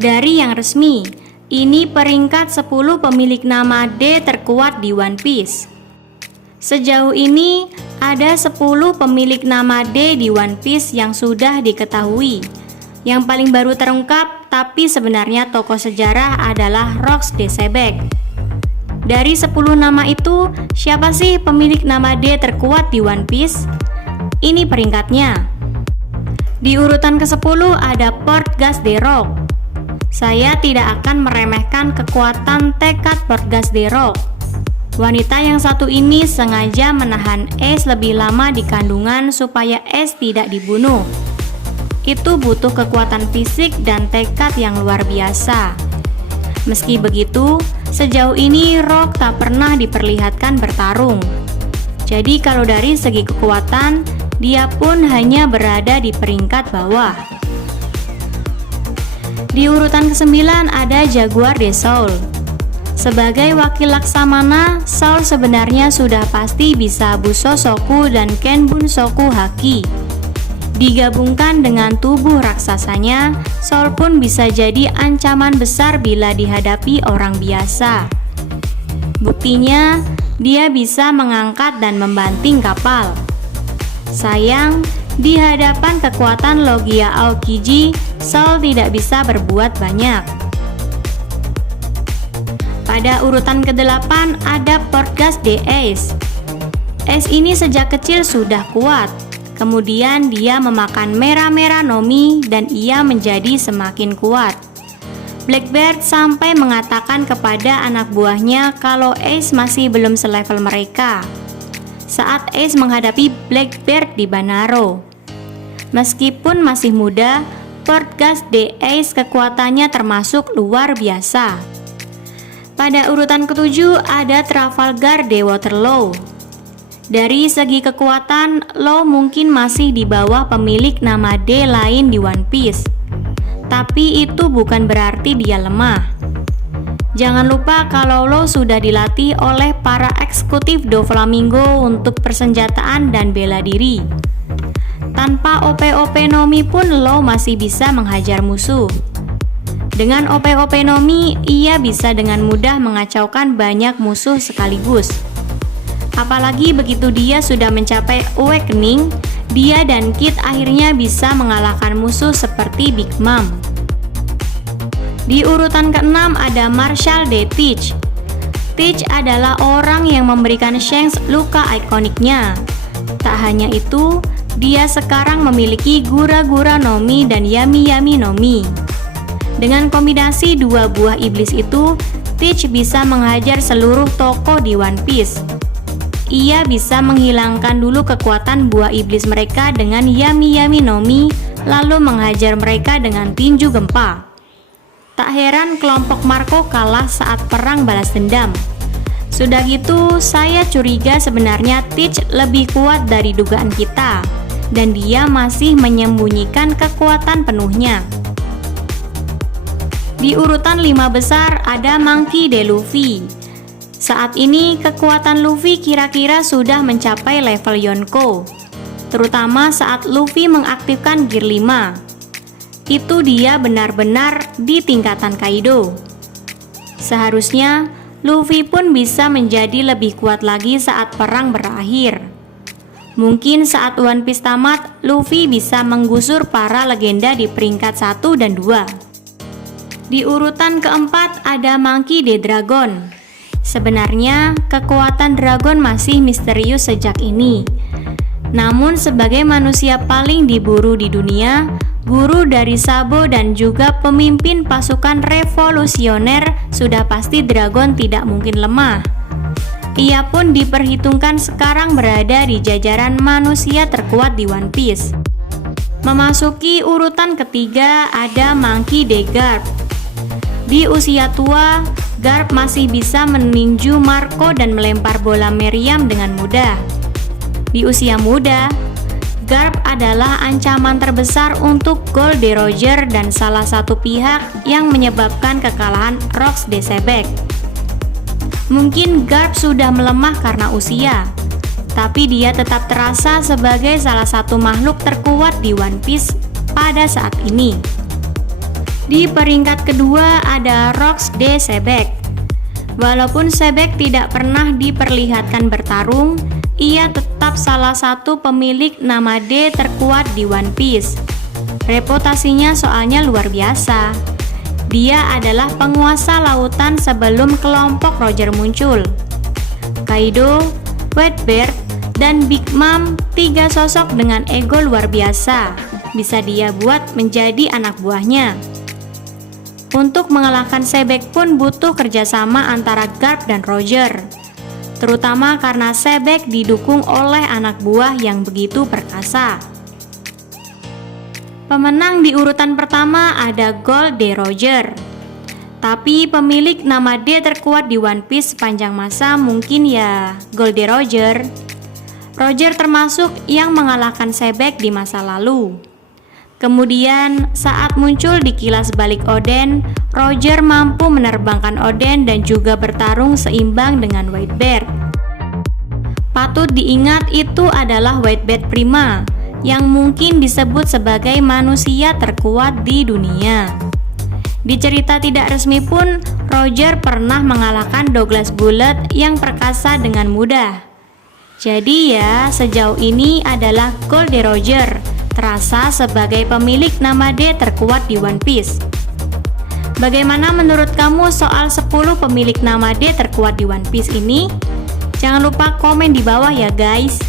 Dari yang resmi, ini peringkat 10 pemilik nama D terkuat di One Piece. Sejauh ini, ada 10 pemilik nama D di One Piece yang sudah diketahui. Yang paling baru terungkap, tapi sebenarnya tokoh sejarah adalah Rocks D. Sebek. Dari 10 nama itu, siapa sih pemilik nama D terkuat di One Piece? Ini peringkatnya. Di urutan ke-10 ada Portgas D. Rock. Saya tidak akan meremehkan kekuatan tekad Portgas D. Rock. Wanita yang satu ini sengaja menahan Ace lebih lama di kandungan supaya Ace tidak dibunuh. Itu butuh kekuatan fisik dan tekad yang luar biasa. Meski begitu, sejauh ini Rock tak pernah diperlihatkan bertarung. Jadi kalau dari segi kekuatan, dia pun hanya berada di peringkat bawah. Di urutan ke-9 ada Jaguar de Soul. Sebagai wakil Laksamana, Soul sebenarnya sudah pasti bisa Buso Soku dan Kenbun Soku Haki. Digabungkan dengan tubuh raksasanya, Soul pun bisa jadi ancaman besar bila dihadapi orang biasa. Buktinya, dia bisa mengangkat dan membanting kapal. Sayang, di hadapan kekuatan Logia Aokiji, Soul tidak bisa berbuat banyak. Pada urutan ke-8 ada Portgas D. Ace. Ace ini sejak kecil sudah kuat. Kemudian dia memakan Mera-Mera no Mi dan ia menjadi semakin kuat. Blackbeard sampai mengatakan kepada anak buahnya kalau Ace masih belum selevel mereka saat Ace menghadapi Blackbeard di Banaro. Meskipun masih muda, Portgas D. Ace kekuatannya termasuk luar biasa. Pada urutan ke-7 ada Trafalgar D. Waterloo. Dari segi kekuatan, Law mungkin masih di bawah pemilik nama D lain di One Piece. Tapi itu bukan berarti dia lemah. Jangan lupa kalau Law sudah dilatih oleh para eksekutif Doflamingo untuk persenjataan dan bela diri. Tanpa OP-OP Nomi pun Law masih bisa menghajar musuh. Dengan OP-OP Nomi, ia bisa dengan mudah mengacaukan banyak musuh sekaligus. Apalagi begitu dia sudah mencapai Awakening, dia dan Kid akhirnya bisa mengalahkan musuh seperti Big Mom. Di urutan ke-6 ada Marshall D. Teach. Teach adalah orang yang memberikan Shanks luka ikoniknya. Tak hanya itu, dia sekarang memiliki Gura-Gura no Mi dan Yami-Yami no Mi. Dengan kombinasi dua buah iblis itu, Teach bisa menghajar seluruh tokoh di One Piece. Ia bisa menghilangkan dulu kekuatan buah iblis mereka dengan Yami-Yami no Mi, lalu menghajar mereka dengan tinju gempa. Tak heran kelompok Marco kalah saat perang balas dendam. Sudah gitu, saya curiga sebenarnya Teach lebih kuat dari dugaan kita, dan dia masih menyembunyikan kekuatan penuhnya. Di urutan 5 besar ada Monkey D. Luffy. Saat ini kekuatan Luffy kira-kira sudah mencapai level Yonko, terutama saat Luffy mengaktifkan Gear 5. Itu dia benar-benar di tingkatan Kaido. Seharusnya Luffy pun bisa menjadi lebih kuat lagi saat perang berakhir. Mungkin saat One Piece tamat, Luffy bisa menggusur para legenda di peringkat 1 dan 2. Di urutan keempat ada Monkey D. Dragon. Sebenarnya kekuatan Dragon masih misterius sejak ini. Namun sebagai manusia paling diburu di dunia, guru dari Sabo dan juga pemimpin pasukan revolusioner, sudah pasti Dragon tidak mungkin lemah. Ia pun diperhitungkan sekarang berada di jajaran manusia terkuat di One Piece. Memasuki urutan ketiga ada Monkey D. Garp. Di usia tua, Garp masih bisa meninju Marco dan melempar bola meriam dengan mudah. Di usia muda, Garp adalah ancaman terbesar untuk Gold D. Roger dan salah satu pihak yang menyebabkan kekalahan Rocks D. Sebek. Mungkin Garp sudah melemah karena usia, tapi dia tetap terasa sebagai salah satu makhluk terkuat di One Piece pada saat ini. Di peringkat kedua ada Rox D. Sebek. Walaupun Sebek tidak pernah diperlihatkan bertarung, ia tetap salah satu pemilik nama D terkuat di One Piece. Reputasinya soalnya luar biasa. Dia adalah penguasa lautan sebelum kelompok Roger muncul. Kaido, Whitebeard, dan Big Mom, 3 sosok dengan ego luar biasa, bisa dia buat menjadi anak buahnya. Untuk mengalahkan Sebek pun butuh kerjasama antara Garp dan Roger, terutama karena Sebek didukung oleh anak buah yang begitu perkasa. Pemenang di urutan pertama ada Gold D. Roger. Tapi pemilik nama D terkuat di One Piece sepanjang masa mungkin ya Gold D. Roger. Roger termasuk yang mengalahkan Sebek di masa lalu. Kemudian saat muncul di kilas balik Oden, Roger mampu menerbangkan Oden dan juga bertarung seimbang dengan Whitebeard. Patut diingat itu adalah Whitebeard Prima, yang mungkin disebut sebagai manusia terkuat di dunia. Di cerita tidak resmi pun, Roger pernah mengalahkan Douglas Bullet yang perkasa dengan mudah. Jadi ya, sejauh ini adalah Gold D. Roger terasa sebagai pemilik nama D terkuat di One Piece. Bagaimana menurut kamu soal 10 pemilik nama D terkuat di One Piece ini? Jangan lupa komen di bawah ya guys.